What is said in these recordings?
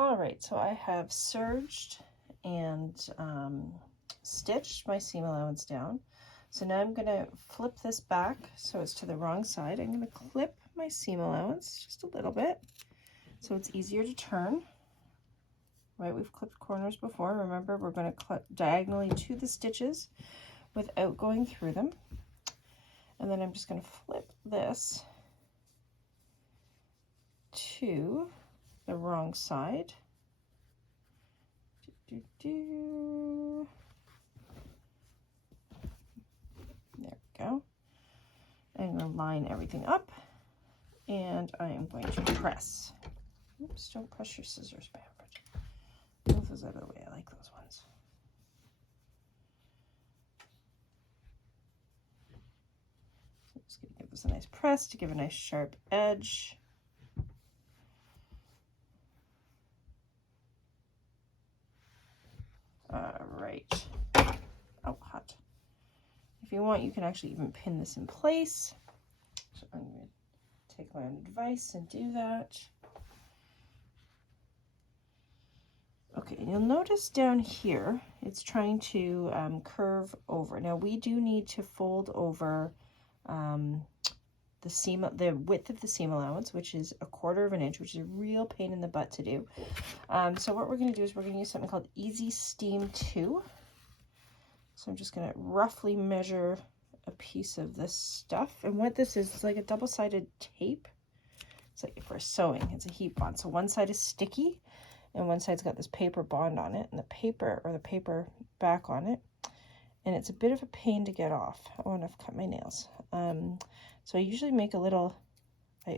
All right, so I have serged and stitched my seam allowance down. So now I'm gonna flip this back so it's to the wrong side. I'm gonna clip my seam allowance just a little bit so it's easier to turn. Right, we've clipped corners before. Remember, we're gonna clip diagonally to the stitches without going through them. And then I'm just gonna flip this to the wrong side. There we go. I'm going to line everything up, and I am going to press. Oops, don't press your scissors, Pampered. Move those out of the way. I like those ones. So I'm just going to give this a nice press to give a nice sharp edge. All right. Oh, hot. If you want, you can actually even pin this in place. So I'm going to take my own advice and do that. Okay, and you'll notice down here, it's trying to curve over. Now we do need to fold over the width of the seam allowance, which is 1/4 inch, which is a real pain in the butt to do. So what we're going to do is we're going to use something called Easy Steam 2. So I'm just going to roughly measure a piece of this stuff. And what this is, it's like a double-sided tape. It's like for sewing, it's a heat bond. So one side is sticky and one side's got this paper bond on it and the paper back on it. And it's a bit of a pain to get off. I want to cut my nails. So I usually make I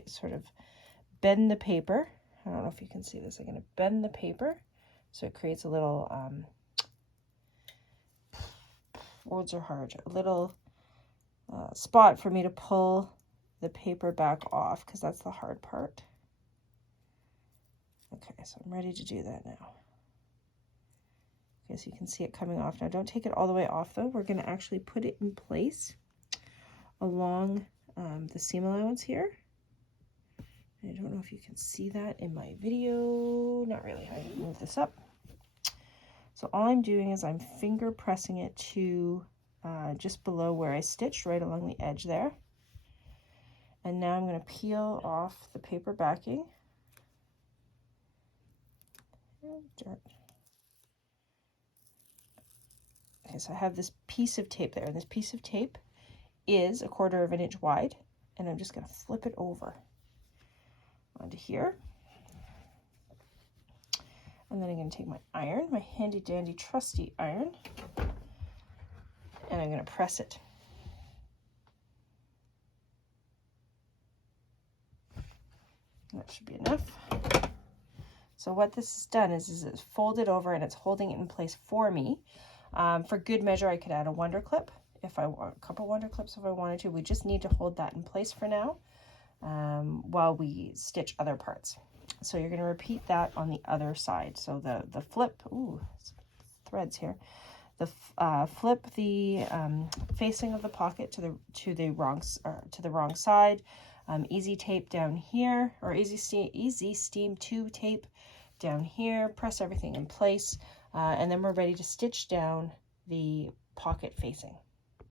sort of bend the paper. I don't know if you can see this. I'm going to bend the paper so it creates a little, words are hard, a little spot for me to pull the paper back off, because that's the hard part. Okay, so I'm ready to do that now. Okay, so you can see it coming off. Now don't take it all the way off though. We're going to actually put it in place along the seam allowance here. I don't know if you can see that in my video. Not really. I move this up. So all I'm doing is I'm finger pressing it to just below where I stitched, right along the edge there. And now I'm going to peel off the paper backing. Okay, so I have this piece of tape there, and this piece of tape is 1/4 inch wide, and I'm just going to flip it over onto here. And then I'm going to take my iron, my handy dandy trusty iron, and I'm going to press it. That should be enough. So what this has done is it's folded over and it's holding it in place for me. For good measure, I could add a wonder clip if I want, a couple wonder clips if I wanted to. We just need to hold that in place for now while we stitch other parts. So you're going to repeat that on the other side. So the flip, ooh, threads here. Flip the facing of the pocket to the wrong side. Easy tape down here, or easy steam 2 tape down here. Press everything in place, and then we're ready to stitch down the pocket facing.